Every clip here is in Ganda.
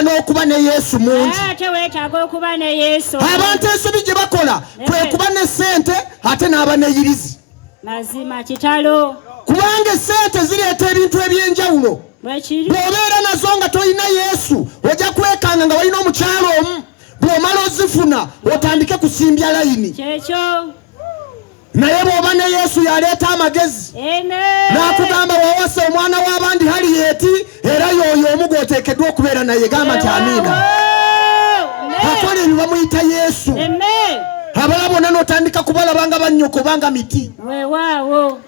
weetaaga n'okuba ne Yesu mungi. Ate weetaaga okuba ne Yesu. Abantu ensobi gye bakola kwe kuba ne ssente ate n'aba ne yirizi. Mazima kitalo. Kubanga ssente zireeta ebintu eby'enjawulo. Bw'obeera nazo nga tolina Yesu ojja kwekanga nga walina omukyalo omu. Bw'omala ozifuna otandike kusimbya layini. Kyekyo. Naye bw'oba ne Yesu yaleeta amagezi. N'akugamba wawasa omwana w'abandi Harriet era y'oyo omu gw'oteekeddwa okubeera naye. Gamba nti amiina. Akola ebyo bamuyita Yesu. Abala bonna n'otandika kubalaba nga bannyoko banga miti. Weewaawo.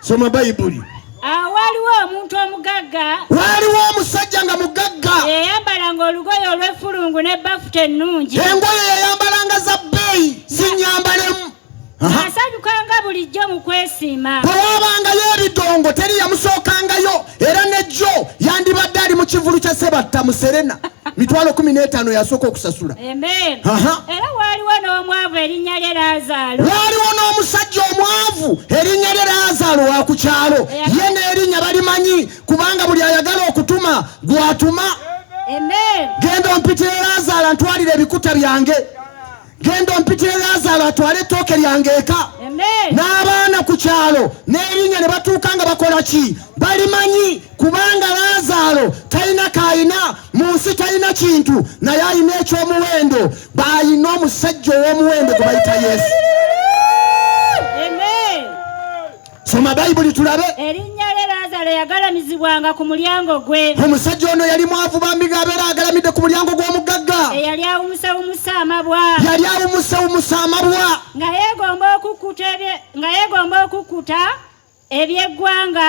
Soma Bayibuli. Waliwo omuntu omugagga. Waliwo omusajja nga mugagga. Yayambalanga olugoye olw'effulungu ne bafuta ennungi. Engoye yayambalanga za bbeeyi sinnyambalemu. Asanyukanga bulijjo mu kwesiima. Bwe waabangayo ebidongo teri yamusookangayo era nejjo yandibadde ali mu kivulu kya Sebatta mu Serena. Mitwalo 15 yasooka okusasula. Amen. Era waliwo n'omwavu erinnya lye Laazaalo. Waliwo n'omusajja omwavu erinnya lye Laazaalo wa ku kyalo. Ye n'erinnya balimanyi kubanga buli ayagala okutuma gw'atuma. Amen. Genda ompitire Laazaalo antwalire ebikuta byange. Genda ompitire Laazaalo atwale ettooke lyange eka. N'abaana ku kyalo n'erinnya ne batuuka nga bakola ki? Balimanyi kubanga Laazaalo talina kaayina mu nsi talina kintu naye alina ekyomuwendo. Baalina omusajja ow'omuwendo gwe bayita Yesu. Soma Bayibuli tulabe. Erinnya lye Laazaalo yagalamizibwanga ku mulyango gwe. Omusajja ono yali mwavu bambi ng'abeera agalamidde ku mulyango gw'omugagga. Yali awumusawumusa amabwa. Yali awumusawumusa amabwa. Nga yeegomba okukkuta ebyagwanga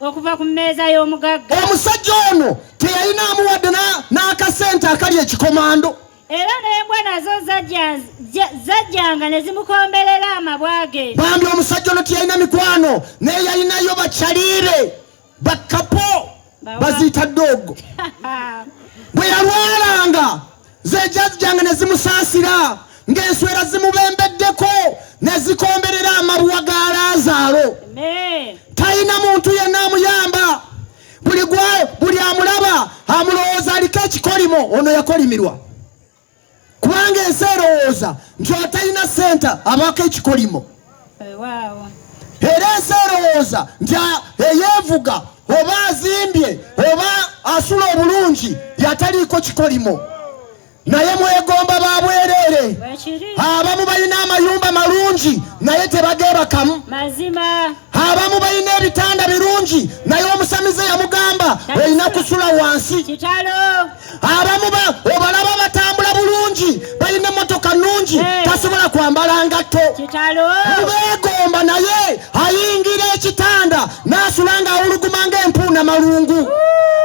okuva ku mmeeza y'omugagga. Omusajja ono teyalinaamu wadde n'akasente akali ekikomando. Era n'embwa nazo zajjanga ne zimukomberera amabwa ge. Bambi omusajja ono teyalina mikwano naye yalinayo bakyaliire bakapo baziyita ddogo. Bwe yalwalanga zejjajjanga ne zimusaasira ng'enswera zimubembeddeko ne zikomberera amabwa ga Laazaalo. Talina muntu yenna amuyamba. Buli amulaba amulowooza aliko ekikolimo ono yakolimirwa. Kubanga ensi erowooza nti otalina ssente abaako ekikolimo. Era ensi erowooza nti eyeevuga oba azimbye oba asula obulungi yataliiko kikolimo. Naye mwegomba ba bwereere. Abamu balina amayumba malungi naye tebageebakamu. Abamu balina ebitanda birungi naye omusamize yamugamba olina kusula wansi. Abamu obalaba batambula bulungi balina emmotoka nnungi tasobola kwambala ngatto. Mubeegomba naye ayingira ekitanda n'asula ng'awuluguma ng'empuuna malungu.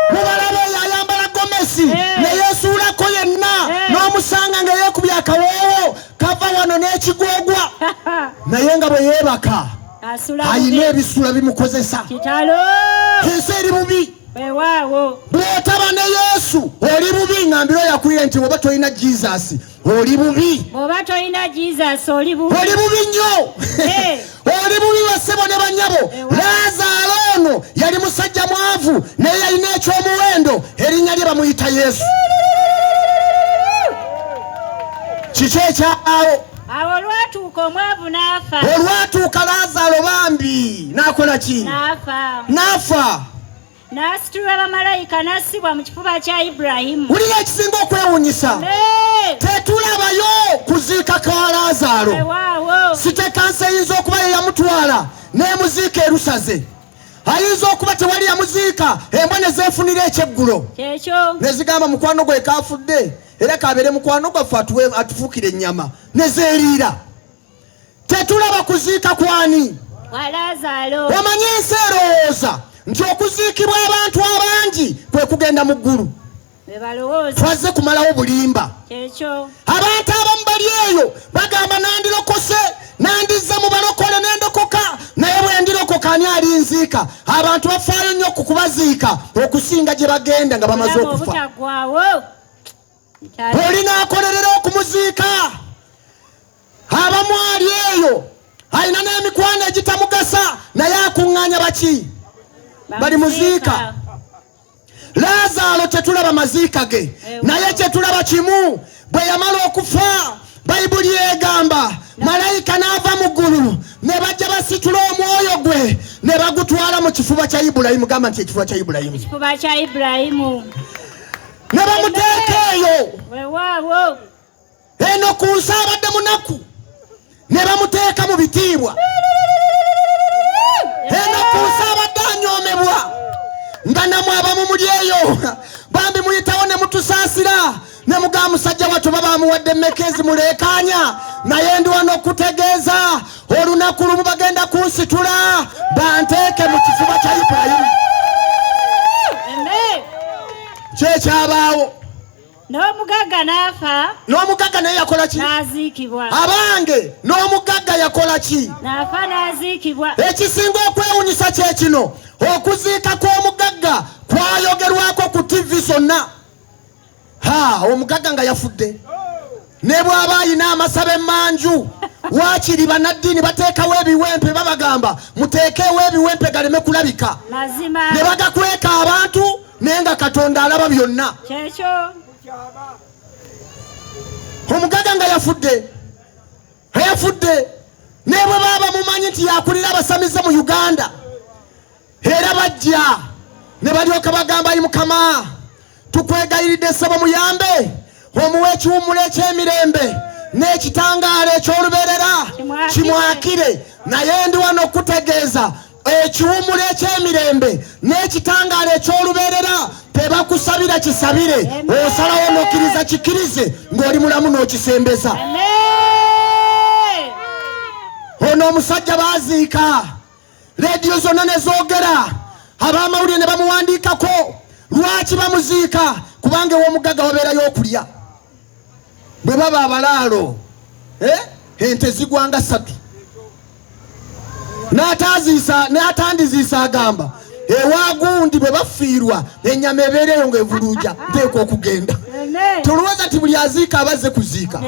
Mubalaba eyo ayambala gomesi ne yeesuulako yenna n'omusanga nga yeekubye akawoowo kava wano n'ekigwogwa naye nga bwe yeebaka ayina ebisula bimukozesa. Ensi eri bubi. Bw'otaba ne Yesu oli bubi. Ngambira yakulire nti oba tolina Jesus oli bubi. Oli bubi nnyo. Oli bubi bassebo ne bannyabo. Laazaalo ono yali musajja mwavu naye yalina ekyomuwendo erinnya lye bamuyita Yesu. Kiki ekyawo? Awo olwatuuka omwavu n'afa. Olwatuuka Laazaalo bambi n'akola ki? N'afa. N'asitula bamalayika n'assibwa mu kifuba kya Ibulayimu. Wulira ekisinga okwewuunyisa? Tetulabayo kuziika kwa Laazaalo. Sitekansa eyinza okuba ye yamutwala n'emuziika erusaze. Ayinza okuba tewali yamuziika embwa ne zeefunira ekyeggulo. Ne zigamba mukwano gwe kaafudde era kabeere mukwano gwaffe atufuukire ennyama ne zeeriira. Tetulaba kuziika kwani? Omanyi ensi erowooza nti okuziikibwa abantu abangi kwe kugenda mu ggulu. Twazze kumalawo bulimba. Abantu abamu bali eyo bagamba nandirokose nandizza mu balokole nendokoka naye bwe ndirokoka ani alinziika. Abantu bafaayo nnyo ku kubaziika okusinga gye bagenda nga bamaze okufa. Olina akolerera okumuziika. Abamu ali eyo alina n'emikwano egitamugasa naye akuŋŋaanya baki? Bali muziika. Lazaro tetulaba maziika ge naye kyetulaba kimu bwe yamala okufa Bayibuli egamba malayika n'ava mu ggulu ne bajja basitula omwoyo gwe ne bagutwala mu kifuba kya Ibulayimu. Gamba nti ekifuba kya Ibulayimu, kifuba kya Ibulayimu, ne bamuteeka eyo weewaawo eno ku nsi abadde munaku, ne bamuteeka mu bitiibwa. Eno ku nsi abadde anyoomebwa nga namwe abamu muli eyo bambi muyitawo ne mutusaasira ne mugamba musajja wattu baba bamuwadde mmekezi muleekaanya, naye ndi wano okutegeeza olunaku lumu bagenda kunsitula banteeke mu kifuba kya Ibulayimu. Kyekyabaawo n'omugagga n'afa, n'omugagga naye yakola ki? N'aziikibwa. Abange n'omugagga yakola ki? N'afa n'aziikibwa. Ekisinga okwewunyisa kye kino, okuziika kw'omugagga kwayogerwako ku TV zonna. Omugagga nga yafudde ne bw'aba ayina amasaba emmanju waakiri bannaddiini bateekawo ebiwempe babagamba muteekewo ebiwempe galeme kulabika, mazima ne bagakweka abantu naye nga Katonda alaba byonna. Kyekyo Omugagga nga yafudde ne bwe baba mumanyi nti yakulira abasamize mu Uganda, era bajja ne balyoka bagamba ayi Mukama tukwegayiridde ssebo muyambe omuwe ekiwummulo eky'emirembe n'ekitangaala eky'olubeerera kimwakire. Naye ndi wano okutegeeza ekiwummulo eky'emirembe n'ekitangaala eky'olubeerera tebakusabira kisabire, osalawo n'okkiriza kikkirize ng'oli mulamu n'okisembeza. Ono omusajja baaziika, leediyo zonna ne zoogera, ab'amawulire ne bamuwandiikako. Lwaki bamuziika? Kubanga ew'omugagga wabeerayo okulya. Bwe baba abalaalo ente zigwanga 3 n'atandiziisa agamba ewagundi bwe bafiirwa ennyama ebeereyo ng'evuluuja nteeka okugenda. Tolowooza nti buli aziika abazze kuziika.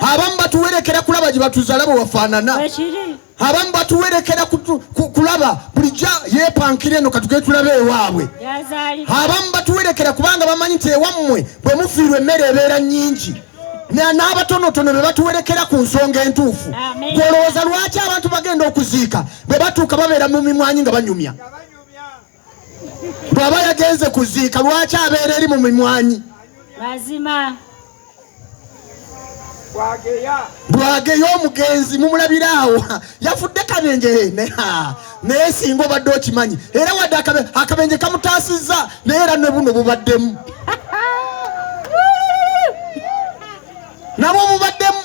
Abamu batuwerekera kulaba gye batuzaala bwe wafaanana, abamu batuwerekera kulaba bulijja yeepankira eno katuge tulabe ewaabwe, abamu batuwerekera kubanga bamanyi nti ewammwe bwe mufiirwa emmere ebeera nnyingi, n'abatonotono be batuwerekera ku nsonga entuufu. Gw'olowooza lwaki abantu bagenda okuziika bwe batuuka babeera mu mimwanyi nga banyumya? Bw'aba yagenze kuziika lwaki abeera eri mu mimwanyi? Mazima bwageyo omugenzi mumulabiraawo yafudde kabenje naye singa obadde okimanyi, era wadde akabenje kamutaasizza naye era ne buno bubaddemu nabwo bubaddemu,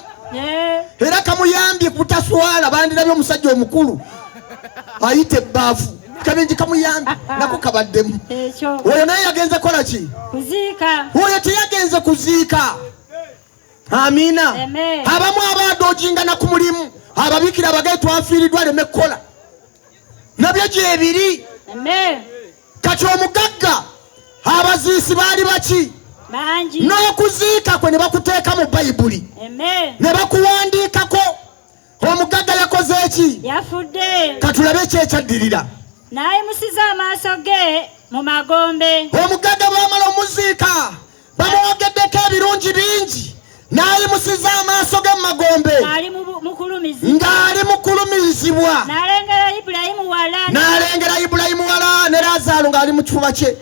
era kamuyambye kutaswala. Bandirabye omusajja omukulu ayita ebbaafu, kabenje kamuyambye nako kabaddemu. Oyo naye yagenze kola ki? Kuziika. Oyo teyagenze kuziika. Amiina. Abamu abaadojingana ku mulimu, ababikira abagaye twafiiriddwa aleme kukola, nabyo gyebiri. Kati omugagga abaziisi baali baki? Bangi. N'okuziika kwe ne bakuteeka mu Bayibuli ne bakuwandiikako. Omugagga yakoze eki? Yafudde. Katulabe ekyekyaddirira. N'ayimusiza amaaso ge mu magombe. Omugagga bw'amala omuziika bamwogeddeko ebirungi bingi, n'ayimusiza amaaso ge mu magombe ng'ali mukulumizibwa. N'alengera Ibulayimu wala ne Lazaro ng'ali mu kifuba kye.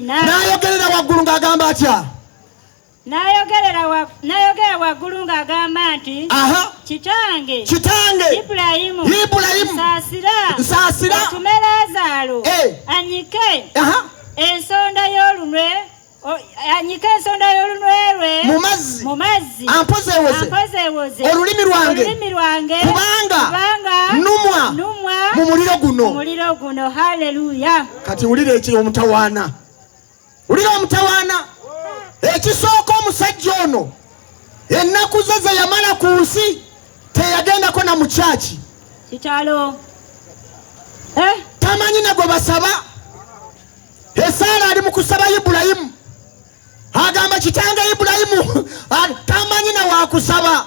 N'ayogerera waggulu ng'agamba atya? N'ayogera waggulu ng'agamba nti kitange Ibulayimu nsaasira atume Lazaro anyike ensonda y'olunwe lwe mu mazzi ampozeewoze olulimi lwange kubanga numwa mu muliro guno. Haleluya. Kati wulira ekyo omutawaana, wulira omutawaana. Ekisooka omusajja ono ennaku ze ze yamala ku nsi teyagendako na mu kyaki, kitalo tamanyi ne gwe basaba. Esaala ali mu kusaba Ibulayimu, agamba kitange Ibulayimu tamanyi na wakusaba,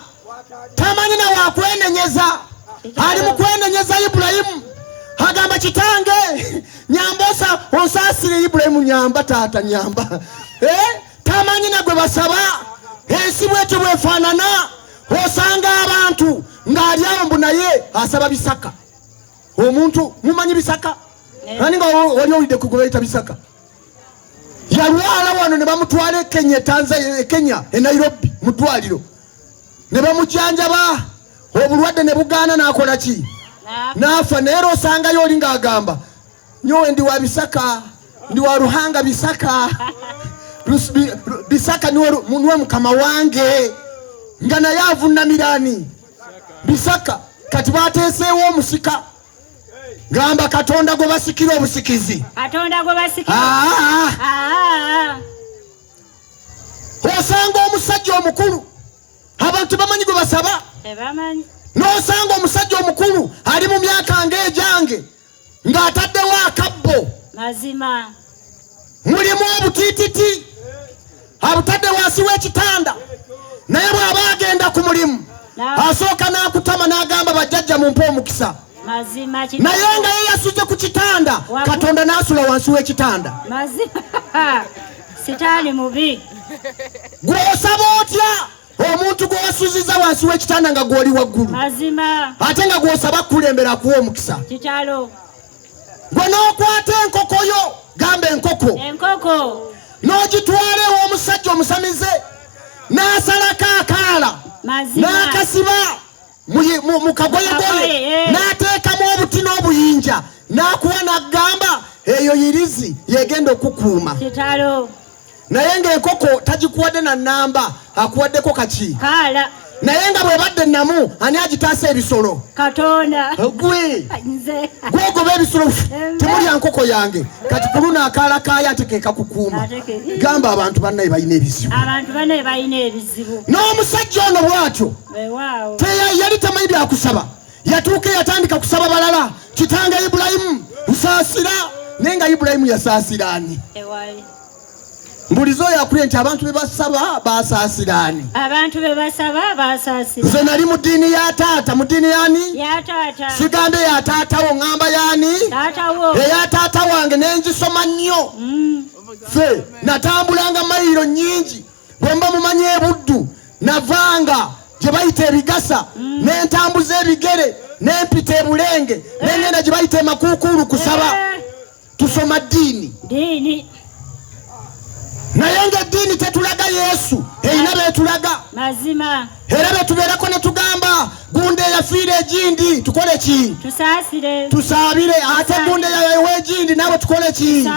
tamanyi na wakwenenyeza, ali mu kwenenyeza Ibulayimu agamba kitange nyambosa onsaasire Ibulayimu nyamba taata nyamba tamanyi nagwe basaba ensi bwetyo bwefaanana osanga abantu ng'ali awo mbu naye asaba bisaka omuntu mumanyi bisaka ani nga wali owulidde ku gwe bayita bisaka yalwala wano ne bamutwala Kenya e Nairobi mu ddwaliro ne bamujjanjaba obulwadde ne bugaana n'akola ki n'afa naye era osangayo oli ng'agamba nyowe ndi wa bisaka ndi wa Ruhanga bisaka bisaka niwe mukama wange nga naye avunnamirani bisaka kati bateeseewo omusika gamba Katonda gwe basikira obusikizi Katonda gwe basikira osanga omusajja omukulu abantu bamanyi gwe basaba tebamanyi n'osanga omusajja omukulu ali mu myaka ng'egyange ng'ataddewo akabbo mazima mulimu obutiititi abutadde wansi w'ekitanda naye bw'aba agenda ku mulimu asooka n'akutama n'agamba bajjajja mumpe omukisa mazima naye nga ye yasudde ku kitanda Katonda n'asula wansi w'ekitanda mazima sitaani mubi gw'osaba otya omuntu gwe wasuziza wansi w'ekitanda nga gw'oli waggulu mazima ate nga gw'osaba kulembera akuwa omukisa kitalo gwe n'okwata enkoko yo gamba enkoko n'ogitwala ew'omusajja omusamize n'asalako akaala n'akasiba mu kagoyegoye n'ateekamu obuti n'obuyinja n'akuwa n'agamba eyo yirizi yegenda okukuuma kitalo naye ng'enkoko tagikuwadde na nnamba akuwaddeko kaki kaala naye nga bw'ebadde ennamu ani agitaasa ebisolo Katonda gwe gwogoba ebisolo temulya nkoko yange kati ku luno akaala kaayo ate kekakukuuma gamba abantu bannaye balina ebizibu n'omusajja ono bw'atyo yali tamanyi byakusaba yatuuka yatandika kusaba balala kitange Ibulayimu nsaasira naye nga Ibulayimu yasaasira ani mbulizo yakule nti abantu be basaba basaasirani abantu be basaba basaasira nze nali mu ddiini ya taata mu ddiini yani ya taata sigambe ya taatawo ngamba yani taatawo eya taata wange nengisoma nnyo fe natambulanga mayiro nnyingi bwemba mumanye ebuddu navanga gye bayita ebigasa nentambuza ebigere nempita ebulenge nengenda gye bayita emakuukulu kusaba tusoma ddiini naye ng'eddiini tetulaga Yesu erina beetulaga mazima era betubeerako ne tugamba gundi eyafiira egindi tukole ki tusaabire ate gundi eyawewa egindi naawe tukole ki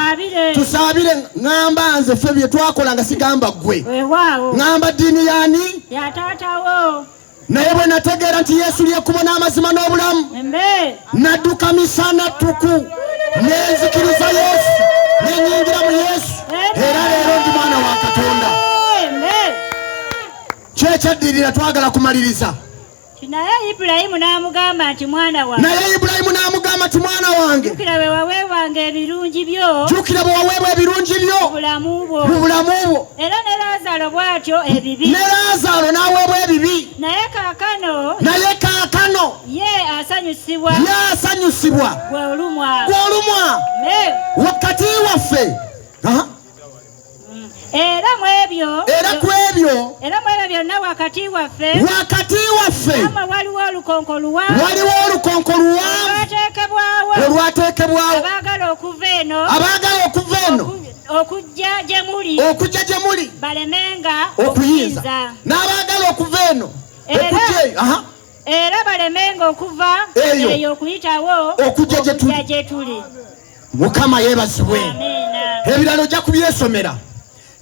tusaabire ŋŋamba nze ffe bye twakola nga sigamba ggwe ŋŋamba ddiini yani naye bwe nategeera nti Yesu lyekkubo n'amazima n'obulamu nadduka misana ttuku nenzikiriza Yesu nenyingira mu Yesu era leero ndi mwana wa Katonda kyekyaddirira twagala kumaliriza naye Ibulayimu n'amugamba nti mwana wange jjukira bwe waweebwanga ebirungi byo mu bulamu bwo era ne Lazaalo bw'atyo ebibi ne Lazaalo n'aweebwa ebibi naye kaakano ye asanyusibwa gw'olumwa wakati waffe era mu ebyo byonna wakati waffe waliwo olukonko luwanvu olwateekebwawo abaagala okuva eno okujja gye muli balemenga okuyinza n'abaagala okuva eno era balemenga okuva eyo okuyitawo okujja gye tuli. Mukama yeebazibwe. Ebiralo ojja kubyesomera.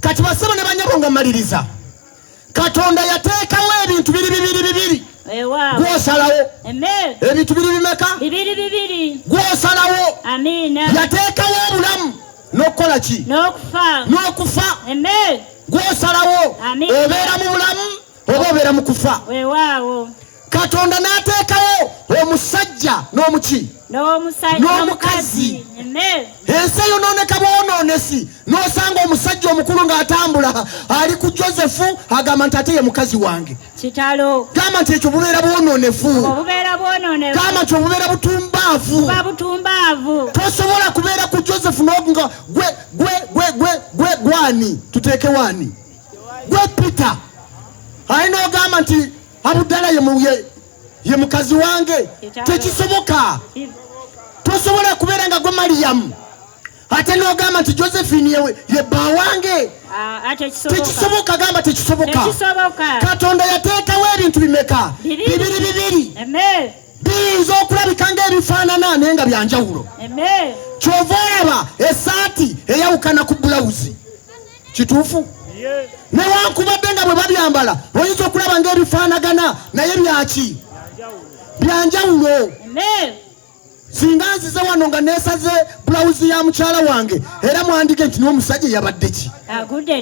Kati basebo ne banyabo nga maliriza. Katonda yateekawo ebintu bibiri. Gwosalawo. Ebintu bimeka? Bibiri. Gwosalawo. Amiina. Yateekawo obulamu n'okukola ki? N'okufa. Gwosalawo. obeera mu bulamu oba obeera mu kufa. Weewaawo. Katonda n'ateekawo omusajja n'omuki n'omukazi. ensi eyonooneka bwononesi n'osanga omusajja omukulu ng'atambula ali ku Josefu agamba nti ate ye mukazi wange. Kitalo. Gamba nti ekyo bubeera bwononefu. Gamba nti obubeera butumbaavu. Tosobola kubeera ku Josefu n'oga gwe gwani tuteeke wani gwe Peter alina ogamba nti Abudala ye mukazi wange. Tekisoboka. Tosobola kubeera nga gwe Mariyamu ate n'ogamba nti Josephine ye bba wange. Tekisoboka. Gamba tekisoboka. Katonda yateekawo ebintu bimeka? Bibiri. Biyinza okulabika ng'ebifaanana naye nga byanjawulo. Kyova olaba esaati eyawukana ku bulawuzi. Kituufu? Newankubadde nga bwe babyambala oyinza okulaba ng'ebifaanagana naye byaki? Byanjawulo. Singa nzize wano nga neesaze bulawuzi ya mukyala wange era mwandike nti n'omusajja yabadde ki? Agudde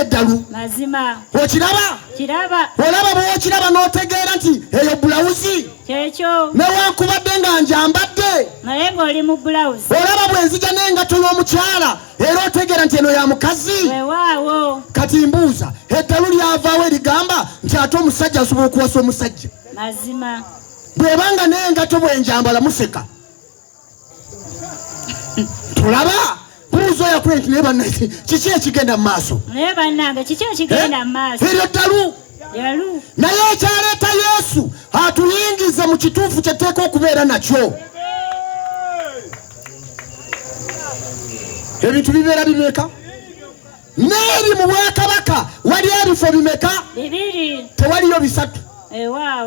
eddalu. Okiraba? Olaba bw'okiraba n'otegeera nti eyo bulawuzi. Newankubadde nga njambadde naye ng'oli mu bulawuzi. Olaba bwe nzija n'engatto y'omukyala era otegeera nti eno ya mukazi. Kati mbuuza eddalu lyavaawo erigamba nti ate omusajja asobola okuwasa omusajja. Bw'ebanga n'engatto bwenjambala museka. Tulaba buuzo yakule nti naye bannange kiki ekigenda mu maaso? Eryo ddalu. Naye ekyaleeta Yesu atuyingize mu kituufu kyeteeka okubeera nakyo. Ebintu bibeera bimeka? N'eri mu bwakabaka wali ebifo bimeka? Tewaliyo bisatu.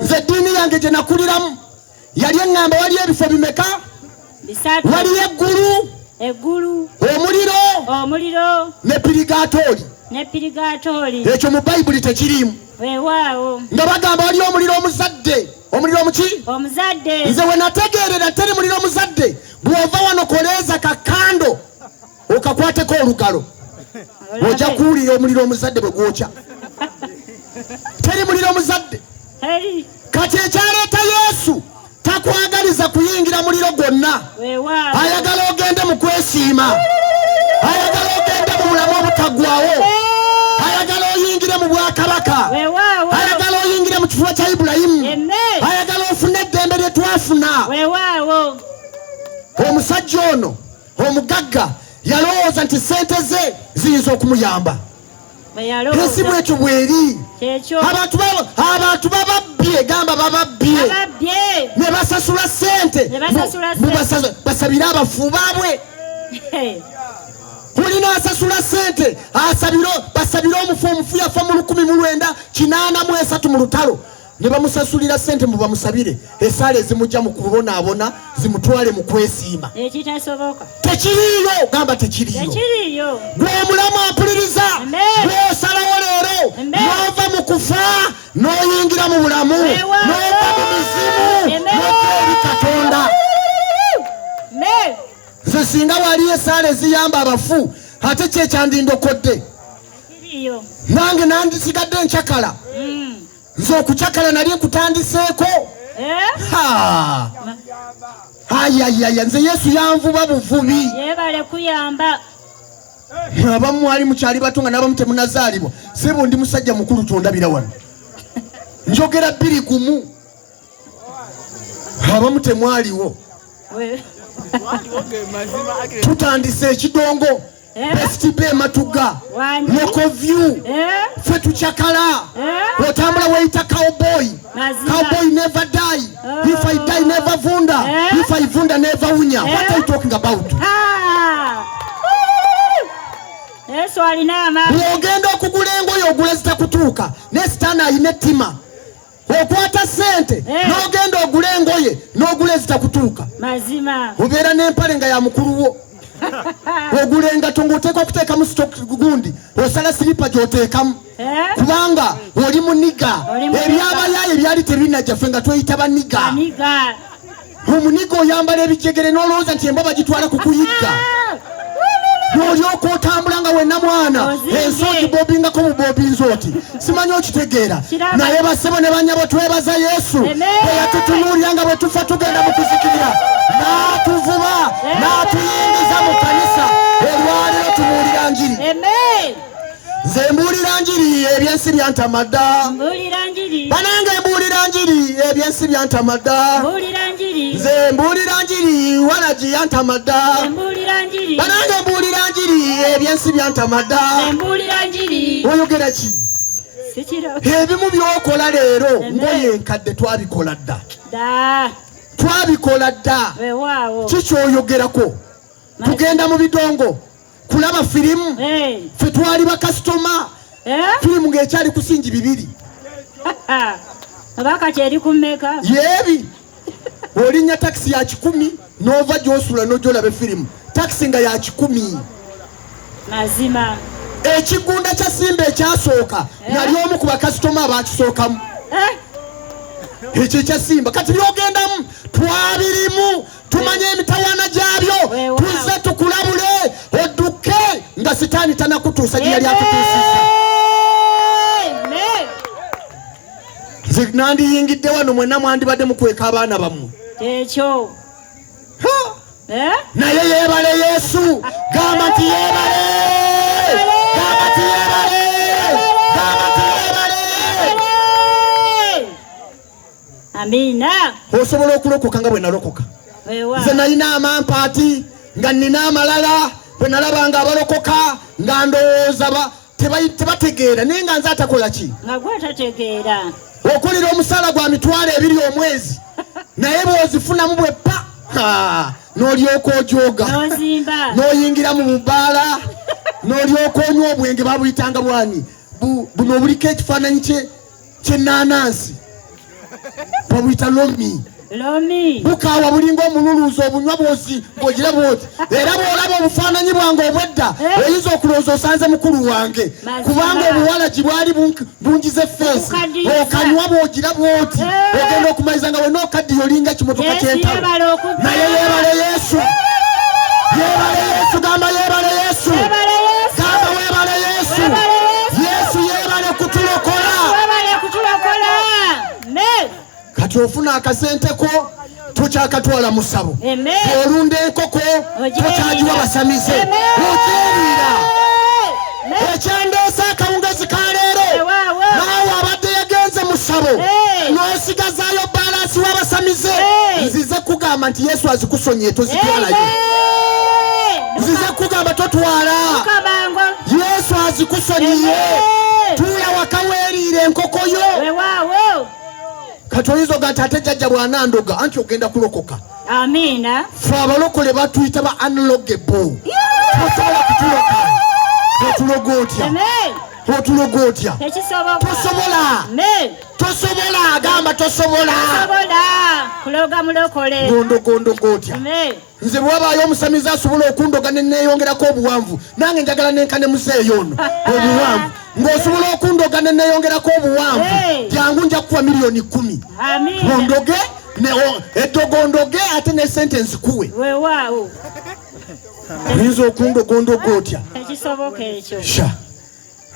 Nze eddiini yange gye nakuliramu yali eŋŋamba wali ebifo bimeka? Wali eggulu, omuliro ne pirigatooli. Ekyo mu Bayibuli tekiriimu. Nga bagamba wali omuliro omuzadde. Omuliro muki? Nze we nategeerera teri muliro omuzadde bw'ova wano koleeza kakando okakwateko olugalo ojja kuwulira omuliro omuzadde bwe gwokya. Teri muliro omuzadde. Kati ekyaleeta Yesu takwagaliza kuyingira muliro gwonna. Ayagala ogende mu kwesiima. Ayagala ogende mu bulamu obutaggwaawo. Ayagala oyingire mu bwakabaka. Ayagala oyingire mu kifuba kya Ibulayimu. Ayagala ofune eddembe lye twafuna. Omusajja ono omugagga yalowooza nti sente ze ziyinza okumuyamba. Esi bwekyo bweri. Abantu bababbye gamba bababbye ne basasula sente basabire abafu baabwe. Mulina asasula sente basabire omufu yafa mu 1983 mu lutalo ne bamusasulira sente mu bamusabire esaala ezimujja mu kubonaabona zimutwale mu kwesiima. Tekiriyo. Gamba tekiriyo. Gw'omulamu ampuliriza gw'osalawo leero n'ova mu kufa n'oyingira mu bulamu n'ova mu mizimu n'oteeri Katonda. Nze singa wali esaala eziyamba abafu ate kyekyandindokodde nange nandisigadde nkyakala. Nze okukyakala nali nkutandiseeko. Ayayaya nze Yesu yanvuba buvubi. Abamu mwali mukyali bato nga n'abamu temunazaalibwa. Sebo ndi musajja mukulu tondabira wano. Njogera 2 gumu. Abamu temwaliwo. Tutandise ekidongo. Best Matuga, Local View, Fetu Chakala, Otambula Waita Cowboy. Cowboy never die. If I die, never vunda. If I vunda, never unya. What are you talking about? Ogenda okugula engoye ogula zitakutuuka nesitaana ayina ettima. Okwata sente n'ogenda ogula engoye n'ogula ezitakutuuka. Obeera n'empale nga ya mukulu wo. Ogula engato ng'oteeka okuteekamu sitoki gundi osala siripa gy'oteekamu kubanga oli muniga. Ebyabayaaye byali tebinajja ffe nga tweyita baniga. Omuniga oyambala ebijegere n'olowooza nti embaba gitwala kukuyigga. n'olyoka otambula nga wenna mwana ensoogi bobingako mu bobinzi oti simanyi okitegeera naye bassebo ne bannyabo twebaza Yesu bwe yatutunuulira nga bwe tufa tugenda mu kuzikirira n'atuvuba n'atuyingiza mu kanisa olwaleero tumuwulira njiri nze mbuulira njiri ebyensi byantamadda banange mbuulira njiri ebyensi byantamadda nze mbuulira njiri walagi yantamadda banange mbuulira njiri ebyensi byantamadda oyogera ki ebimu byokola leero ngoye enkadde twabikola dda kikyoyogerako tugenda mu bidongo kulaba firimu fe twali bakasitoma firimu ng'ekyali kusingi 2 abakati eri kumeka yeebi olinnya takisi ya 10 n'ova gy'osula n'ogyolaba firimu takisi nga ya 10 mazima ekigunda kya Simba ekyasooka nali omu ku bakasitoma abakisookamu ekyo ekya Simba kati byogendamu twabirimu tumanye emitawaana gyabyo tuzze tukulabule odduke nga sitaani tanakutuusa gye yali akutuusizza nze nandiyingidde wano mwenna mwandibadde mukweka abaana bammwe ekyo naye yeebale Yesu gamba nti yeebale gamba nti yeebale gamba nti yeebale amina osobola okulokoka nga bwe nalokoka nze nalina amampaati nga nnina amalala bwe nalabanga abalokoka nga ndowooza tebategeera naye nga nze atakola ki nga gwatategeera okulira omusaala gwa $20 omwezi naye bw'ozifunamu bwe pa n'olyoka ojooga n'oyingira mu bubaala n'olyoka onywa obwenge babuyitanga bwani buno obuliko ekifaananyi ky'ennaanansi babuyita lomi bukaawa bulinga omululuuzi obunywa bwosi bw'ogira bwoti era bw'olaba obufaananyi bwange obwedda oyinza okulowooza osanze mukulu wange kubanga obuwalagi bwali bungize feesi okanywa bw'ogira bwoti ogenda okumaliriza nga wena okaddiyo olinga ekimotoka ky'entalo naye yeebale Yesu yeebale Yesu gamba yeebale Yesu gamba weebale Yesu Yesu yeebale kutulokola kati ofuna akasenteko tokyakatwala mu ssabo olunda enkoko tokyagiwa basamize okyeriira ekyandeesa akawungezi kaleero naawe abadde yagenze mu ssabo n'osigazaayo balansi w'abasamize nzize kugamba nti Yesu azikusonyiye tozitwalayo nzize kugamba totwala Yesu azikusonyiye tuula waka weeriire enkoko yo kati oyinza oga nti ate jjajja bw'anandoga anti ogenda kulokoka amina fe abalokole batuyita ba unlogable tosobola kutuloka otuloga otya otuloga otya tosobola agamba tosobola kuloga mulokole gondogondoga otya nze bwabaayo omusamizi asobola okundoga neneeyongerako obuwanvu nange njagala nenkane muzeeyo ono obuwanvu ng'osobola okundoga neneeyongerako obuwanvu jangu nja kukuwa $10,000 ondoge eddogondoge ate ne sentensi kuwe oyinza okundogondoga otya sha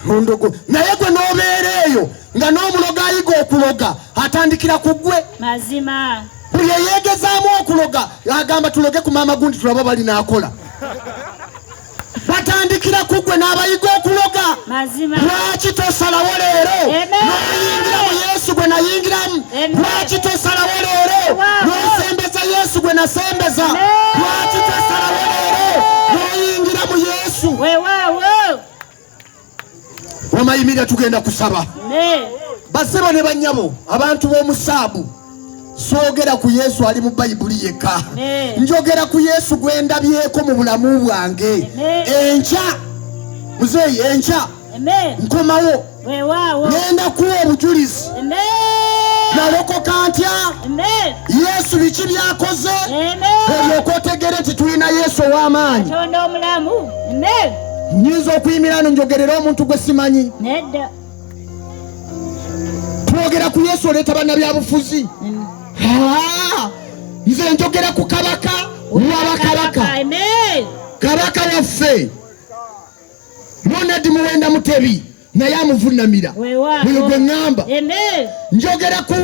ondogo naye gwe n'obeera eyo nga n'omuloga ayiga okuloga atandikira ku ggwe mazima buli eyeegezaamu okuloga agamba tuloge ku maama gundi tulaba bali n'akola batandikira ku ggwe n'abayiga okuloga lwaki tosalawo leero n'oyingira mu Yesu gwe nayingiramu lwaki tosalawo leero n'osembeza Yesu gwe nasembeza lwaki tosalawo leero n'oyingira mu Yesu wamayimira tugenda kusaba bassebo ne bannyabo abantu b'omusaabu soogera ku Yesu ali mu Bayibuli yekka njogera ku Yesu gwe ndabyeko mu bulamu bwange enkya muzeeyi enkya nkomawo ngenda kuwa obujulizi nalokoka ntya Yesu biki byakoze olyoka otegere nti tulina Yesu ow'amaanyi nyinza okuyimira ano njogerera omuntu gwe simanyi twogera ku Yesu oleeta bannabyabufuzi nze njogera ku kabaka w'abakabaka kabaka waffe Ronald Muwenda Mutebi naye amuvunamira. Oyo gwe ŋŋamba. Njogera ku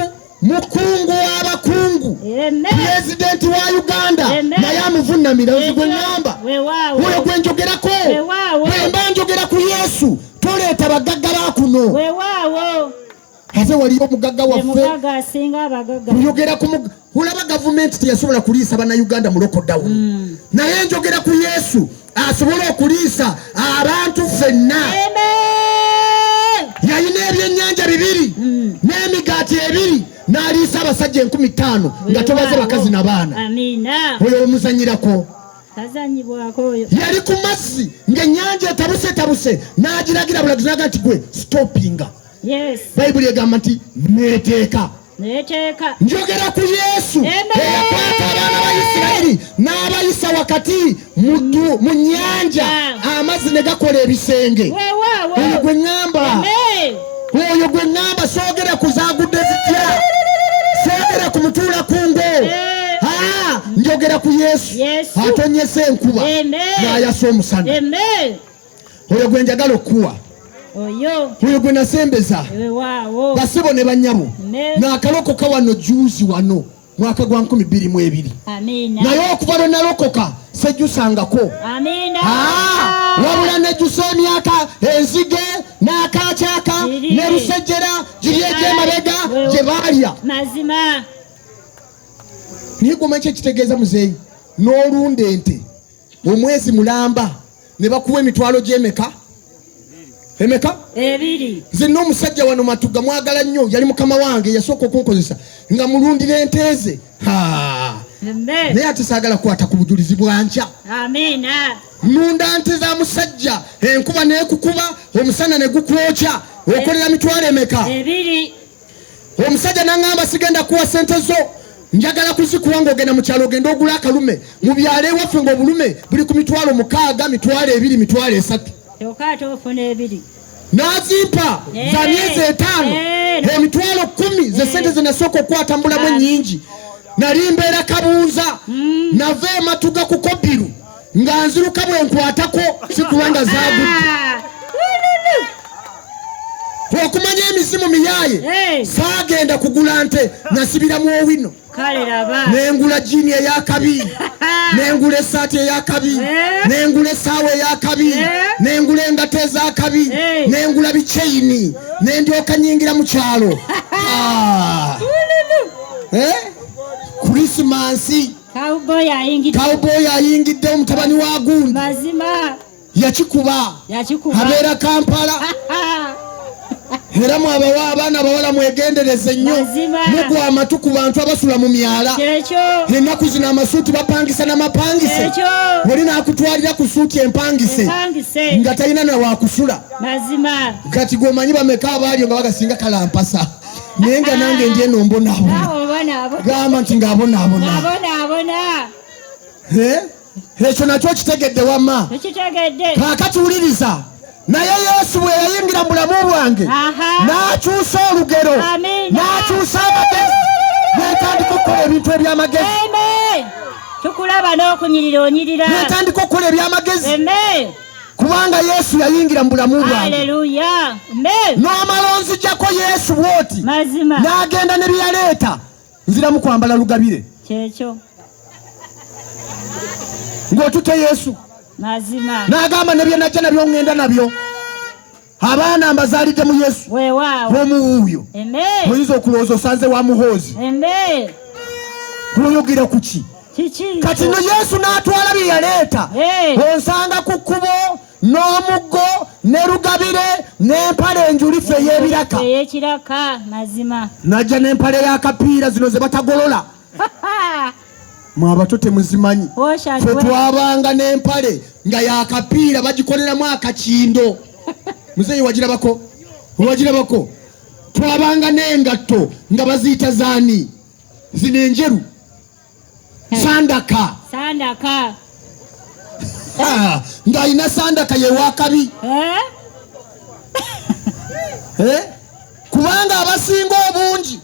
mukungu w'abakungu, pulezidenti wa Uganda naye amuvunamira. Oyo gwe ŋŋamba. Oyo gwe njogerako. Bwe mba njogera ku Yesu toleeta bagagga baakuno. Ate waliyo omugagga waffe njogera ku olaba gavumenti teyasobola kuliisa bannayuganda mu lockdown. Naye njogera ku Yesu asobola okuliisa abantu ffenna. Yalina ebyennyanja 2 n'emigaati 2 n'aliisa abasajja 5000 nga tobaze bakazi n'abaana. Oyo omuzanyirako. Yali ku mazzi ng'ennyanja etabuse n'agiragira bulagizi n'aga nti gwe stopinga. Bayibuli egamba nti neeteeka. Njogera ku Yesu eyakwata abaana ba Isirayiri n'abayisa wakati mu nnyanja amazzi ne gakola ebisenge. Oyo gwe ŋŋamba. Oyo gwe ŋŋamba. Soogera ku zaagudde zitya, soogera ku mutuula kungo. Njogera ku Yesu atonyesa enkuba n'ayasa omusana. Oyo gwe njagala okuwa. Oyo gwe nasembeza basibo ne bannyabo n'akalokoka wano juuzi wano mwaka gwa 2022. Naye okuva lwe nalokoka sejjusangako. Wabula nejjusa emyaka enzige n'akacaaka ne lusejjera giri egy'emabega gye baalya. Naye goma ekyo ekitegeeza muzeeyi n'olunda ente omwezi mulamba ne bakuwa emitwalo gy'emeka? Emeka? 2. Zino omusajja wano Matuga mwagala nnyo, yali mukama wange yasooka okunkozesa nga mulundira ente ze. Naye ate saagala kukwata ku bujulizi bwankya. Nunda nte za musajja, enkuba neekukuba, omusana ne gukwokya, okolera mitwalo emeka? 2. Omusajja n'aŋŋamba sigenda kuwa sente zo, njagala kuzikuwa ng'ogenda mu kyalo ogenda ogula akalume. Mu byalo ewaffe ng'obulume buli ku mitwalo 6, mitwalo 2, mitwalo 3. N'azimpa za myezi 5 emitwalo 10 ze sente ze nasooka okukwata mbulamu ennyingi. Nali mbeera Kabuuza nava e Matuga ku Kobiru nga nziruka bwe nkwatako si kubanga zaagudde. Okumanya emizimu miyaaye saagenda kugula nte nasibiramu owino. Nengula jini ey'akabi, nengula essaati ey'akabi, nengula essaawa ey'akabi, nengula engato ez'akabi, nengula bikyeyini, nendyoka nyingira mu kyalo. Kurisimansi kawuboyi ayingidde omutabani wa gundi yakikuba abeera Kampala. Era mwabawa abaana abawala mwegendereze nnyo, mugwa amatu ku bantu abasula mu myala. Ennaku zino amasuuti bapangisa n'amapangise. Oli n'akutwalira ku suuti empangise nga talina na waakusula. Kati gwomanyi bameka abaaliyo nga bagasinga kalampasa. Naye nga nange ndi eno mbonaabona. Gamba nti ng'abonaabona. Ekyo nakyo kitegedde wamma. Kaakati wuliriza. Naye Yesu bwe yayingira mu bulamu bwange n'akyusa olugero n'akyusa amagezi n'etandika okukola ebintu eby'amagezi. Tukulaba n'okunyirira onyirira. N'etandika okukola eby'amagezi kubanga Yesu yayingira mu bulamu bwange. N'omala onziggyako Yesu bw'oti n'agenda ne bye yaleeta nziramu kwambala lugabire ng'otute Yesu. N'agamba ne bye najja nabyo ŋŋenda nabyo. Abaana mbazaalidde mu Yesu omuwuuyo. Oyinza okulowooza osanze wa muhoozi. Oyogera ku ki? Kati no Yesu n'atwala bye yaleeta onsanga ku kkubo n'omuggo ne lugabire n'empale enjulifu ey'ebiraka. Najja n'empale y'akapiira zino ze batagolola. Mwabato temuzimanyi. Ffe twabanga n'empale nga yakapiira bagikoleramu akakindo. Muzeeyi wagirabako? Wagirabako? Twabanga n'engatto nga baziyita zaani? Zino enjeru. Sandaka. Ng'alina sandaka ye wakabi. Kubanga abasinga obungi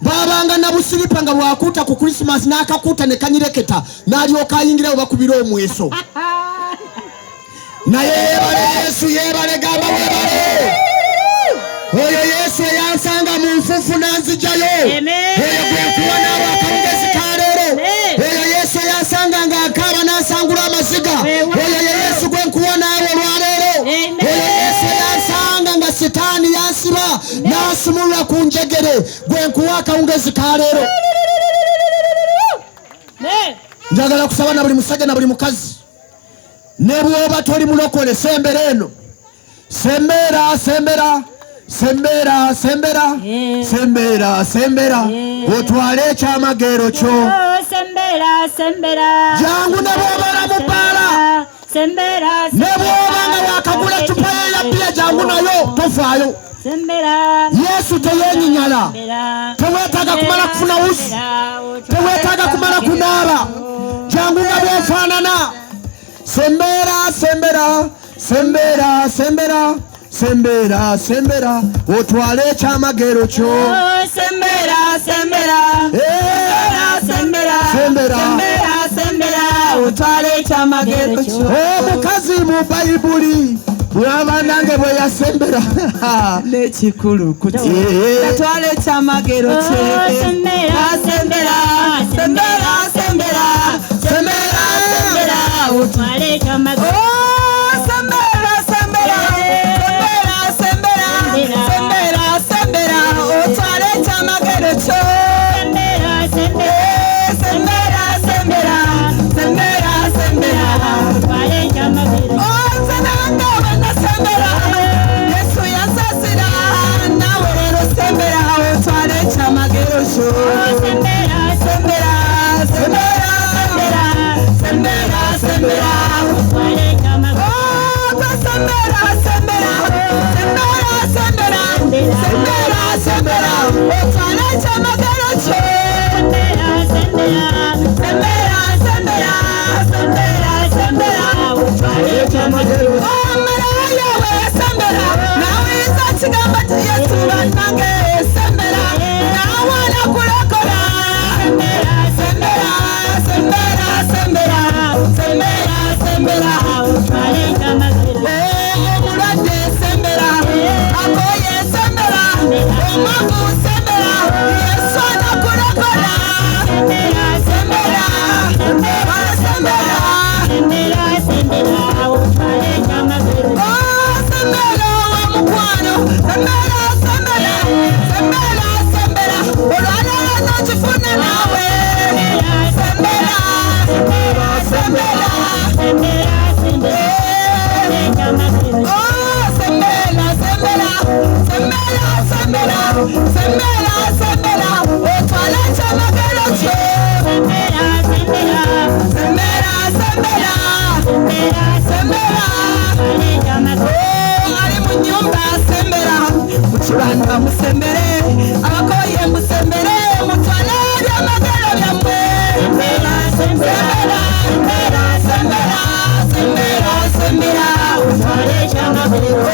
babanga na busiripa nga bwakuuta ku Christmas n'akakuuta ne kanyireketa n'alyoka ayingira we bakubira omweso. naye yebale Yesu, yebale gamba webale. Oyo Yesu yansanga mu nfufu nanzijayo. Oyo gwe nkuwa naawe akawungezi ka leero. Oyo Yesu yansanga ng'akaaba n'ansangula amaziga. Oyo Yesu gwe nkuwa naawe olwaleero. Oyo Yesu yansanga nga sitaani yansiba n'asumulula ku njegere. Gwe nkuwa akawungezi ka leero. Njagala kusaba na buli musajja na buli mukazi, ne bw'oba toli mulokole, sembera eno. Sembera, sembera, sembera, sembera, sembera, sembera, otwale ekyamagero kyo. Sembera, sembera, jangu ne bw'obala mu bbaala, ne bw'oba nga wakagula eccupa y'ebbiya, jangu nayo tofaayo. Yesu teyenyinyala, teweetaaga kumala kufuna wuzi, teweetaaga kumala kunaaba, jangu nga bw'ofaanana. Sembera, sembera, sembera, sembera, sembera, sembera, otwale ekyamagero kyo. Sembera, sembera, sembera, sembera, sembera, otwale ekyamagero kyo. Omukazi mu Bayibuli bw'aba nange bwe yasembera n'ekikulu kuti atwale ekyamagero kye. Sembera, sembera, sembera, sembera, sembera, sembera, otwale ekyamagero. Sembera, sembera, sembera, sembera, sembera, sembera, otwale ekyamagero kyo. Sembera, sembera, sembera, sembera, sembera, otwale ekyamagero. Yesu yasasira nawe rero sembera otwale ekyamagero kyo. Sembera, sembera, sembera, sembera, sembera, otwale ekyamagero. Sembera, sembera, sembera, sembera, sembera, sembera, otwale ekyamagero kyo. Sembera, sembera, sembera, sembera, sembera, sembera, otwale ekyamagero kyo. Chigamba Yesu banange sembera nawana kulokola. Sembera, sembera, sembera, sembera, sembera, otwale ekyamagero. Omulwadde sembera, akoye sembera, omwavu sembera, Yesu anakulokola. Sembera, sembera, sembera, sembera, sembera, otwale ekyamagero. Sembera omukwano, sembera, sembera, sembera, sembera, olwaleero n'okifuna naawe. Sembera, sembera, sembera, sembera, sembera, sembera, sembera, sembera, sembera, sembera, otwale ekyamagero kyo. Sembera, sembera, sembera, sembera, sembera, sembera, ali mu nnyumba sembera, mu kibanda musembere, abakoye musembere, mutwale ebyamagero byammwe. Sembera, sembera, sembera, sembera, sembera, otwale ekyamagero.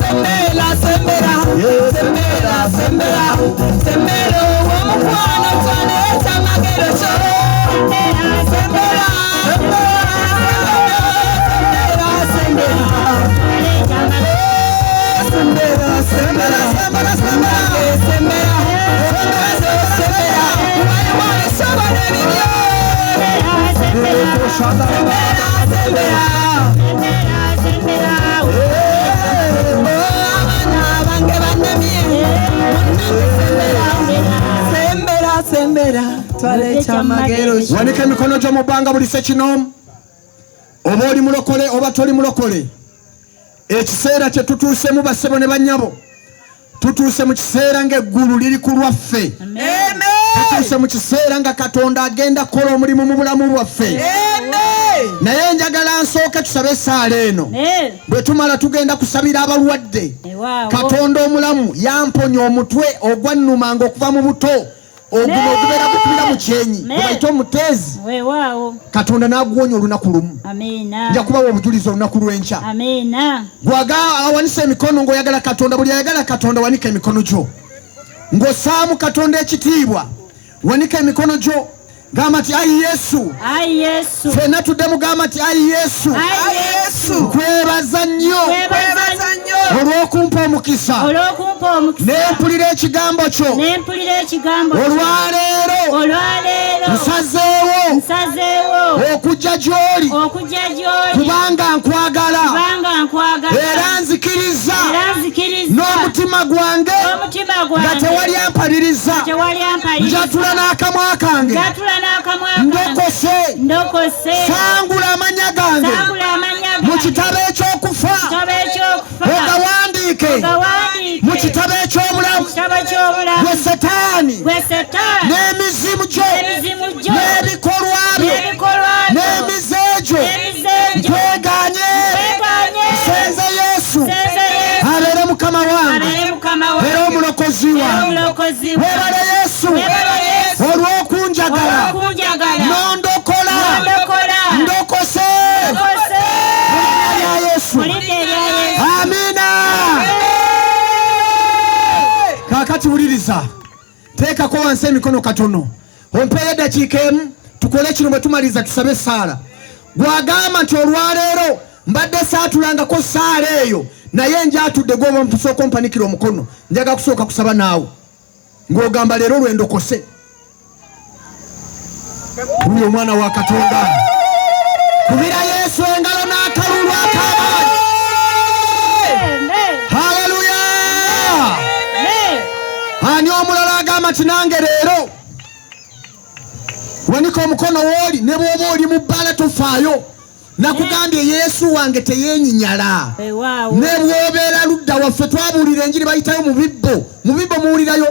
Sembera, sembera, sembera, sembera, sembera, omukwano otwale ekyamagero kyo. Sembera, sembera, sembera, sembera, sembera, sembera, sembera, sembera, sembera, wale soba nebibyo. Sembera, sembera, sembera, abana bange banemye. Sembera, sembera, twale ekyamagero kyo. wanika emikono gyo mu bbanga buli sekinomu, oba oli mulokole oba toli mulokole. Ekiseera kye tutuusemu bassebo ne bannyabo, tutuuse mu kiseera ng'eggulu liri ku lwaffe. Tutuuse mu kiseera nga Katonda agenda kukola omulimu mu bulamu bwaffe. Naye njagala nsooke tusabe essaala eno. Bwe tumala tugenda kusabira abalwadde. Katonda omulamu yamponya omutwe ogwannumanga okuva mu buto, oguno ogubeera gukubira mu kyenyi gwebayita omuteezi. Katonda n'aguwonya olunaku lumu. Nja kubawa obujulizi olunaku lw'enkya. Gwaga awanisa emikono ng'oyagala Katonda, buli ayagala Katonda wanika emikono gyo ng'ossaamu Katonda ekitiibwa. Wanika emikono gyo gamba ati ayi Yesu. Ayi Yesu. Fena tuddemu gamba ati ayi Yesu. Ayi Yesu. Nkwebaza nnyo. Olw'okumpa omukisa. Nempulira ekigambo kyo. Olwaleero. Nsazeewo. Okujja gy'oli. Kubanga nkwagala. Era nzikiriza. N'omutima gwange. Nga tewali ampaliriza. Njatula n'akamwa kange. Ndokose. Sangula amanya gange. Mu kitabo eky'okufa. Ogawandiike. Mu kitabo eky'obulamu. Gwe Setaani. N'emizimu gyo. N'ebikolwa byo. N'emize gyo. Nkwegaanye. Nsenze Yesu. Abeere Mukama wange. Era omulokozi wange. Weebale Yesu. Olw'okunjagala. N'ondokola. Ndokose. Amina. Kakati wuliriza. Teekako wansi emikono katono. Ompeeyo eddakiika emu tukole kino bwe tumaliza tusabe Saala. Gwagamba nti olwaleero mbadde saatulangako Saala eyo naye njatudde gwoba omuntu sooka ompanikira omukono. Njaga kusooka kusaba naawe. Ng'ogamba leero lwendokose. Uyo omwana wa Katonda. Kubira Yesu engalo n'akalulu ak'amaanyi. Haleluya. Ani omulala agamba nti nange leero wanika omukono w'oli ne bw'oba oli mu bbala tofaayo. Nakugambye Yesu wange teyeenyinyala. Ne bw'obeera ludda waffe twabuulira enjiri bayitayo mu bibbo. Mu bibbo muwulirayo?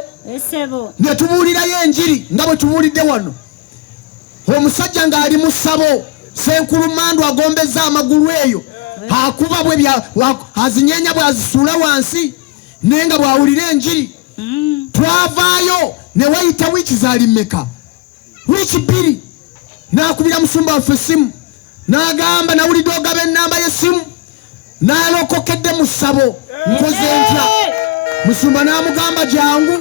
Ne tubuulirayo enjiri nga bwe tubuulidde wano. Omusajja ng'ali mu ssabo. Senkulumandu agombeza amagulu eyo. Akuba bwe azinyeenya bw'azisuula wansi. Nenga bw'awulira enjiri. Twavaayo ne wayita wiiki zaali mmeka? Wiiki 2. N'akubira musumba waffe essimu. N'agamba nawulidde ogaba ennamba y'essimu. N'alokokedde mu ssabo. Nkoze ntya? Musumba n'amugamba jangu.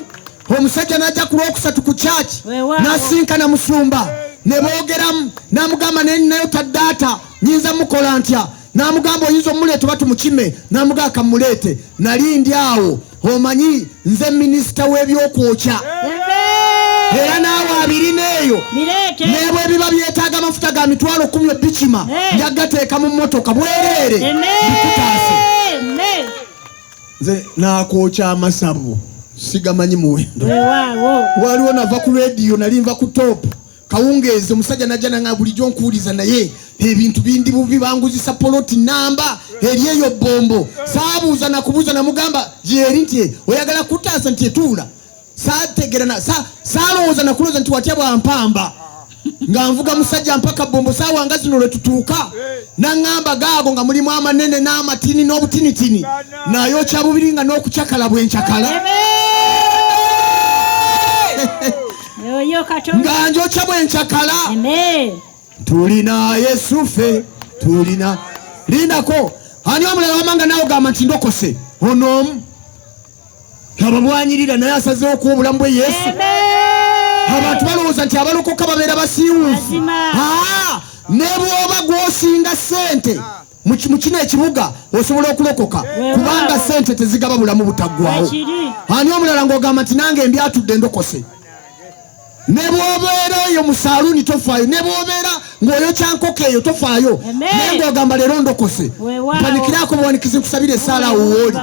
Omusajja n'ajja ku Lwokusatu ku kyaki. N'asinkana musumba. Ne boogeramu. N'amugamba nayo taddaata. Nyinza mukola ntya? N'amugamba oyinza omuleeta oba tumukime. N'amugamba kamuleete. Nali ndi awo. Omanyi nze minisita w'ebyokwokya. Era naawe abirina eyo. Ne bwe biba byetaaga amafuta ga mitwalo 10 ebikima. Njagateeka mu mmotoka bwereere. Bikutaase. Nze nakwokya amasabo. Sigamanyi muwendo. Waliwo nava ku radio nali nva ku top. Kawungeezi omusajja najja nanga bulijjo nkuwuliza naye ebintu bindi bubi banguzisa poloti namba eri eyo bombo. Saabuuza nakubuuza namugamba gyeri nti oyagala kutaasa nti etuula. Saategerana saalowooza nakulooza nti watya bwampamba. Nga nvuga musajja mpaka bombo saawa nga zino lwe tutuuka. Naŋŋamba gaago nga mulimu amanene n'amatini n'obutinitini. Nayokya bubiri nga n'okucakala bwencyakala. Nga njokya bwencyakala. Tulina Yesu ffe. Tulina. Lindako. Ani omulala wamanga nawe gamba nti ndokose. Onoomu. Aba bwanyirira naye asazeewo okuwa obulamu bwe Yesu. Abantu balowooza nti abalokoka babeera basiiwuufu. Ne bw'oba gw'osinga ssente mu kino ekibuga osobola okulokoka. Kubanga ssente tezigaba bulamu butaggwawo. Ani omulala ng'ogamba nti nange mbyatudde ndokose. Ne bw'obeera eyo mu saaluuni tofaayo. Ne bw'obeera ng'oyokya nkoko eyo tofaayo. Naye ng'ogamba leero ndokose. Mpanikiraako buwanikizi nkusabire Saala awo wooli.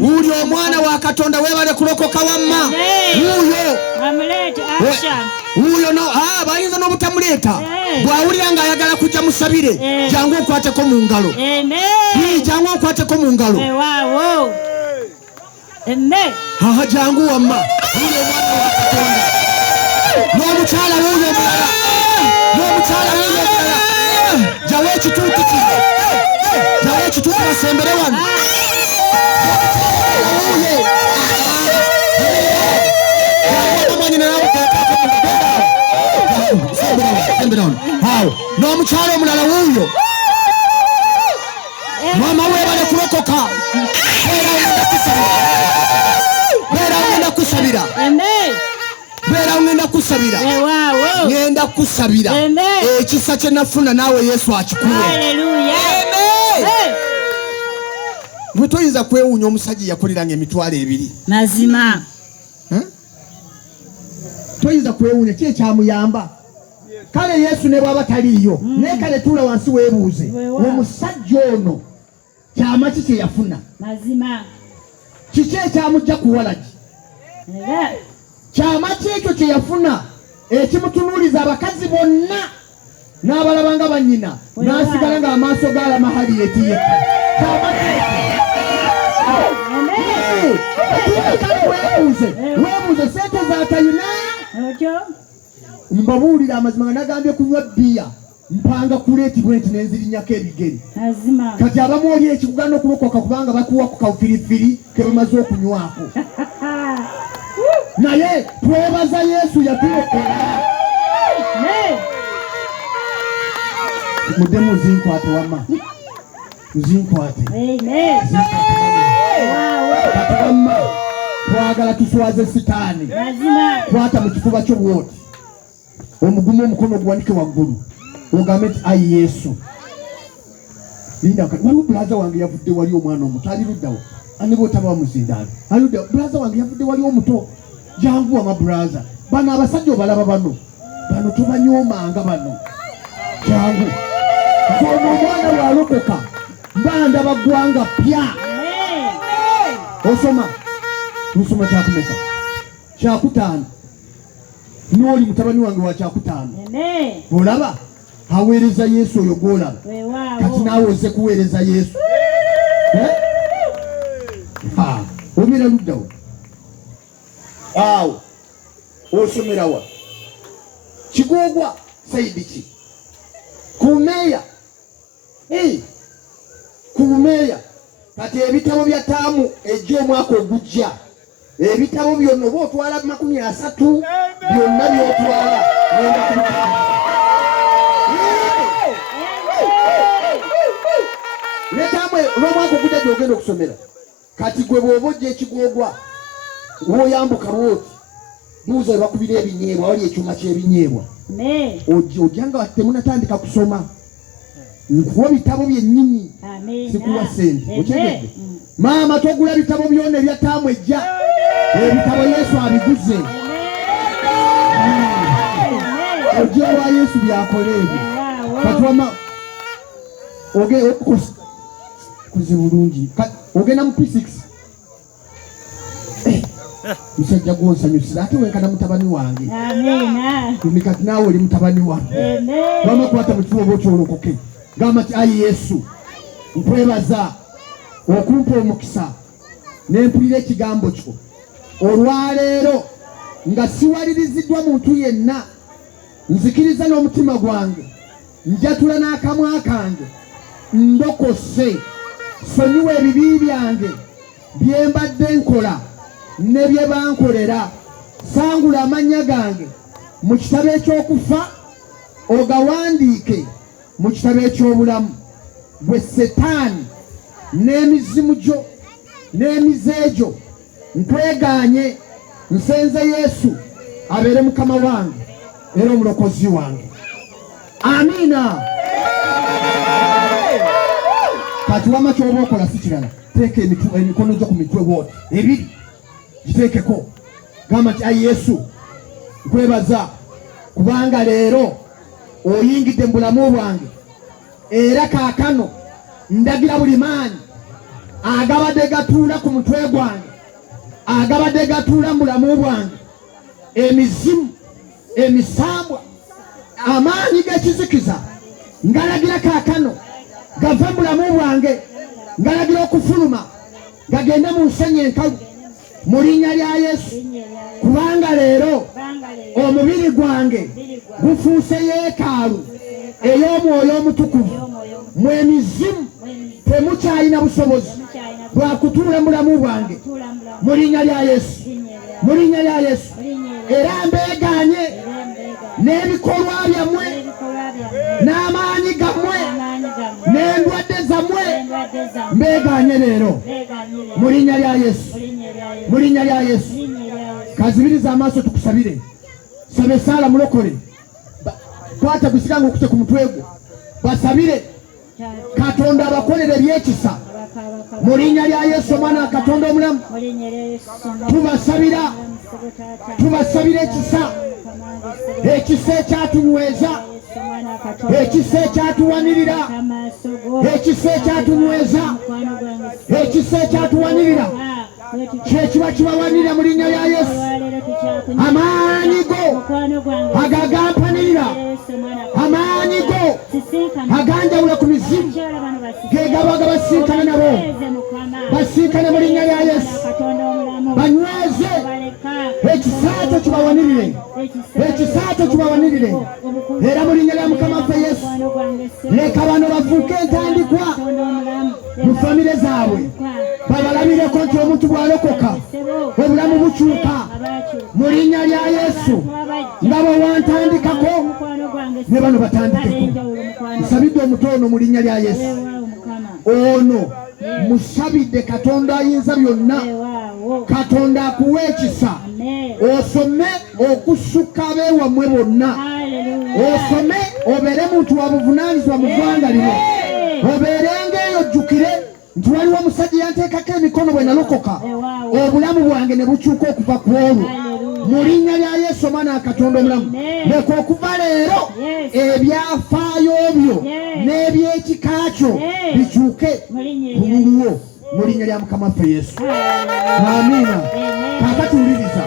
Uli omwana wa Katonda weebale kulokoka wamma. Uyo no bayinza n'obutamuleeta. Bw'awulira ng'ayagala kujja musabire jangu okwateko mu ngalo. Jangu okwateko mu ngalo. Jangu wamma. Uyo omwana wa Katonda. N'omukyala wuyo omulala. N'omukyala wuyo omulala. Jawe ekituuti kino. Jawe ekituuti basembere wano. N'omukyala omulala wuuyo. Mama weebale kulokoka. Beera ogenda kusabira. kusabira. Wow. Ngenda kusabira. Ekisa kye nafuna naawe Yesu akikuwe. Hallelujah. Amen. Mwe toyinza kwewuunya omusajja yakoleranga emitwalo 2. Mazima. Toyinza kwewuunya kye kyamuyamba. Kale Yesu ne bwaba taliyo. Naye kale tuula wansi weebuuze. Omusajja ono kyama ki kye yafuna? Mazima. Kiki ekyamujja kuwalagi? Kyama ki ekyo kye yafuna ekimutunuuliza abakazi bonna n'abalabanga bannyina n'asigala ng'amaaso gaalama Harriet yekka? Kyama ki ekyo? Weebuuze sente zaatayina. Mbabuulira amazima nga nagambye kunywa bbiya mpanga kuleetibwa enti n'enzirinyako ebigeri. Kati abamu oli ekikugana okulokoka kubanga bakuwa ku kawufirifiri ke bamaze okunywako. Naye twebaza Yesu yatulokola. Muddemu zinkwate wamma. Zinkwate. Kati wamma twagala tuswaze sitaani. Kwata mu kifuba ky'obwoti. Omugumu omukono guwanike waggulu. Ogambe nti ayi Yesu. Linda kati waliwo bulaza wange yavudde wali omwana omuto ali luddawo. Ani bw'otaba bamuzindaalo. Ali luddawo. Bulaza wange yavudde wali omuto. Jangu wama bulaza. Bano abasajja obalaba bano. Bano tobanyoomanga bano. Jangu. Ono omwana bw'alokoka. Mbanda baggwanga pya. Osoma. Tusoma kyakumeka. Kyakutaano. N'oli mutabani wange wa kyakutaano. Olaba aweereza Yesu oyo gw'olaba. Kati naawe ozze kuweereza Yesu. Obeera luddawo. Awo osomera wa? Kigoogwa sayidi ki? Kumeeya. Kumeeya. Kati ebitabo bya taamu egy'omwaka ogujja. Ebitabo byonna oba otwala 30 byonna byotwala ngenda kubitanga. Netamwe olw'omwaka ogujja gy'ogenda okusomera. Kati gwe bw'oba ojja ekigoogwa w'oyambuka lwoti buuza we bakubira ebinyeebwa wali ekyuma ky'ebinyeebwa. Ojja nga temunatandika kusoma. Nkuwa bitabo byennyini sikuwa sente. Okyegedde? Maama togula bitabo byonna ebya taamu ejja. Ebitabo Yesu abiguze. Ojja wa Yesu byakola ebyo. Kati wama kuze bulungi. Ogenda mu P6. Musajja gw'onsanyusira ate wenkana mutabani wange. Kati naawe oli mutabani wange. Wama kwata mu kifuba okyolokoke. Gamba nti ayi Yesu nkwebaza okumpa omukisa n'empulira ekigambo kyo. Olwaleero nga siwaliriziddwa muntu yenna, nzikiriza n'omutima gwange, njatula n'akamwa kange, ndokose, sonyiwa ebibi byange bye mbadde nkola ne bye bankolera. Sangula amannya gange mu kitabo eky'okufa, ogawandiike mu kitabo eky'obulamu. Bwe Setaani n'emizimu gyo n'emize gyo nkwegaanye, nsenze Yesu abeere mukama wange era omulokozi wange. Amiina. Kati wama ky'oba okola si kirala. Teeka emikono gyo ku mitwe wooti ebiri giteekeko. Gamba nti ayi Yesu nkwebaza kubanga leero oyingidde mu bulamu bwange, era kaakano ndagira buli maanyi agabadde gatuula ku mutwe gwange, agabadde gatuula mu bulamu bwange, emizimu, emisambwa, amaanyi g'ekizikiza, ngalagira kaakano gava mu bulamu bwange, ngalagira okufuluma gagende mu nsenyi enkalu mu linnya lya Yesu. Kubanga leero omubiri gwange gufuuse yeekaalu ey'omwoyo omutukuvu. Mu emizimu temukyalina busobozi bwa kutuula mu bulamu bwange mu linnya lya Yesu. Mu linnya lya Yesu. Era mbeegaanye n'ebikolwa byammwe n'amaanyi gammwe n'endwadde zammwe mbeegaanye leero mu linnya lya Yesu. Mu linnya lya Yesu. Kazibiriza amaaso tukusabire. sabe sala mulokole kwata kusikanga okute ku mutwego basabire Katonda abakolere ebyekisa mu linnya lya Yesu omwana Katonda omulamu tubasabira ekisa ekyatunyweza ekisa ekyatuwanirira ekisa ekyatunyweza ekisa ekyatuwanirira kyekiba kibawanirira mu linnya lya Yesu amaanyi go agagampanirira amaanyi go aganjawula ku mizimu gegabaga basinkana nabo basinkane mu linnya lya Yesu banyweze ekisaato kibawanirire ekisaato kibawanirire era mu linnya lya Mukama waffe Yesu leka bano bafuuke entandikwa mu famire zaabwe babalabireko nti omuntu bw'alokoka obulamu bukyuka mu linnya lya Yesu nga bwe wantandikako ne bano batandikeko nsabidde omutono mu linnya lya Yesu ono musabidde Katonda ayinza byonna Katonda akuwe ekisa osome okusukka abeewammwe bonna osome obeere muntu wa buvunaanyizibwa mu ggwanga lino obeerenga eyo ojjukire nti waliwo omusajja yanteekako emikono bwe nalokoka obulamu bwange ne bukyuka okuva ku olwo mu linnya lya Yesu omwana wa Katonda omulamu leka okuva leero ebyafaayo byo n'ebyekika kyo bikyuke bululwo mu linnya lya Mukama waffe Yesu amiina kaakati wuliriza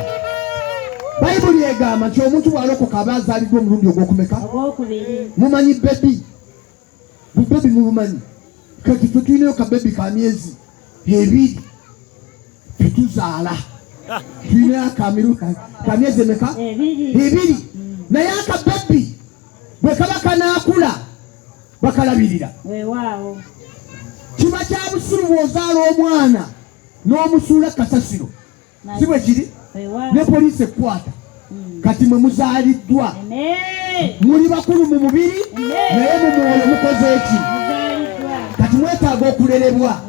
Bayibuli egamba nti omuntu bw'alokoka aba azaaliddwa omulundi ogw'okumeka mumanyi bebi bubebi mubumanyi kati ffe tulinayo kabebi ka myezi 2 tetuzaala tulinayo ka myezi emeka 2 naye akabebi bwe kaba kanaakula bakalabirira kiba kya busiru bw'ozaala omwana n'omusuula kasasiro si bwe kiri ne poliisi ekwata kati mwe muzaaliddwa muli bakulu mu mubiri naye mu mwoyo mukoze eki kati mwetaaga okulerebwa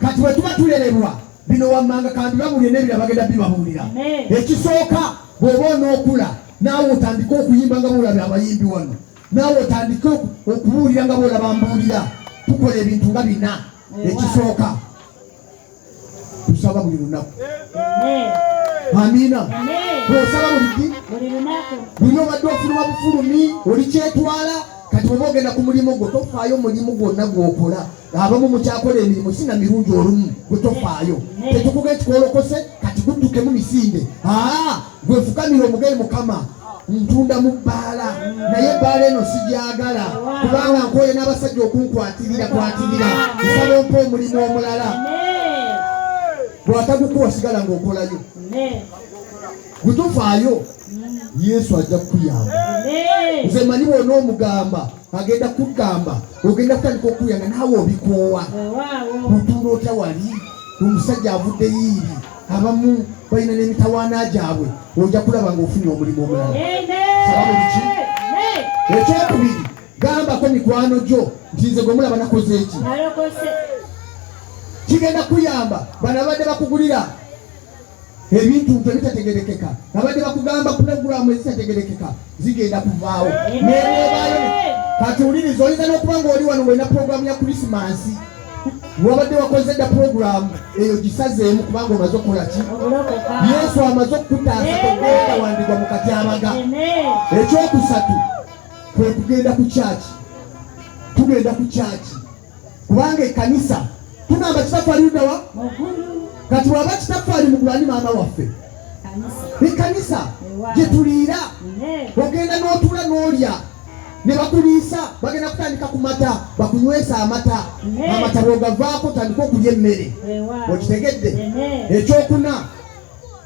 kati bwe tuba tulerebwa bino wammanga kandi babulye n'ebira bagenda bibabuulira ekisooka bw'oba onookula naawe otandike okuyimba nga boolaba abayimbi wano naawe otandike okubuulira nga boolaba mbuulira tukola ebintu nga bina ekisooka tusaba buli lunaku amiina osaba buli lunaku buli obadde ofuluma bufulumi oli kyetwala kati bwoba ogenda ku mulimu gwo tofaayo mulimu gwonna gw'okola abamu mukyakola emirimu sina mirungi olumu gwe tofaayo tetukuga ekikolokose kati guddukemu misinde gwefukamira omugayi Mukama ntunda mu bbaala naye ebbaala eno sigyagala kubanga nkoye n'abasajja okunkwatirira nsaba ompa omulimu omulala bw'atagukuwa sigala ng'okolayo gwe tofaayo Yesu ajja kukuyamba nze manyi bw'onoomugamba agenda kugamba ogenda kutandika okuyanga naawe obikoowa otuula otya wali omusajja avudde yiiri abamu balina n'emitawaana gyabwe ojja kulaba ng'ofunye omulimu omulala sababuliki ekyokubiri gambako mikwano gyo nti nze gwe mulaba nakoze eki kigenda kuyamba bano abadde bakugulira ebintu ebitategerekeka abadde bakugamba pulogulaamu ezitategerekeka zigenda kuvaawo neebaayo kati wuliriza oyinza n'okuba ng'oli wano ng'olina pulogulaamu ya Krisimansi wabadde wakoze dda pulogulaamu eyo gisazeemu kubanga omaze okukola ki Yesu amaze okukutaasa togenda wandigwa mu katyabaga ekyokusatu kwe kugenda ku kyaki tugenda ku kyaki kubanga ekkanisa tugamba kitaffe ali ludawa kati waba kitaffe ali mugulu ani maama waffe ekkanisa gye tuliira ogenda n'otuula n'olya ne bakuliisa bagenda kutandika ku mata bakunywesa amata bw'ogavaako tandika okulya emmere okitegedde ekyokuna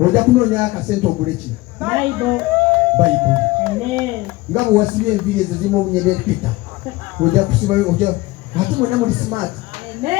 ojja kunoonya akasente ogule ki bayibuli nga bwe wasibye enviiri ezo zimu obunyebe pita ojja kusibayo ate mwena muli smart